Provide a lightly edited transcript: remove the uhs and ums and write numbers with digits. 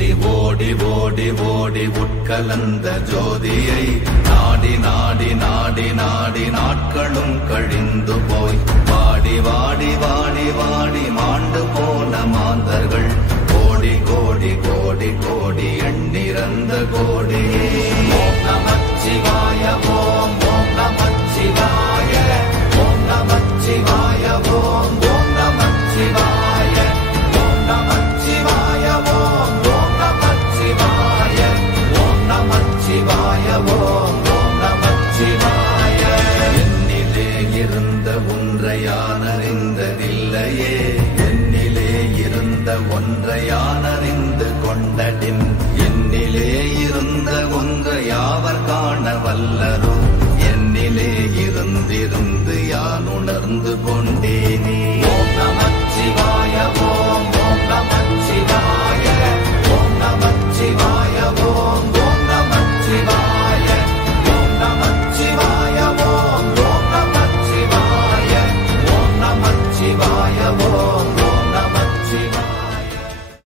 ஓடி ஓடி ஓடி உட்கலந்த ஜோதியை நாடி நாடி நாடி நாடி நாட்களும் கழிந்து போய் வாடி வாடி வாடி வாடி மாண்டு போன மாந்தர்கள் கோடி கோடி கோடி கோடி எண்ணிறந்த கோடி. ஓம் நமச்சிவாய ஓம் ஓம் நமச்சிவாய ஓம் நமச்சிவாய ஓம் ஓம் நமச்சிவாய ஓம் நமச்சிவாய ஓம் ஓம் நமச்சிவாய ஓம் நமச்சிவாய ஓம் ஓம் நமச்சிவாய. என்னிலே இருந்த ஒன்றை யான் அறிந்ததில்லையே, என்னிலே இருந்த ஒன்றை யான் அறிந்து கொண்டடின், என்னிலே இருந்த ஒன்றை யாவர் காண வல்லரோ, என்னிலே இருந்திருந்து யான் உணர்ந்து கொண்டேனே. ஓம் நமச்சிவாய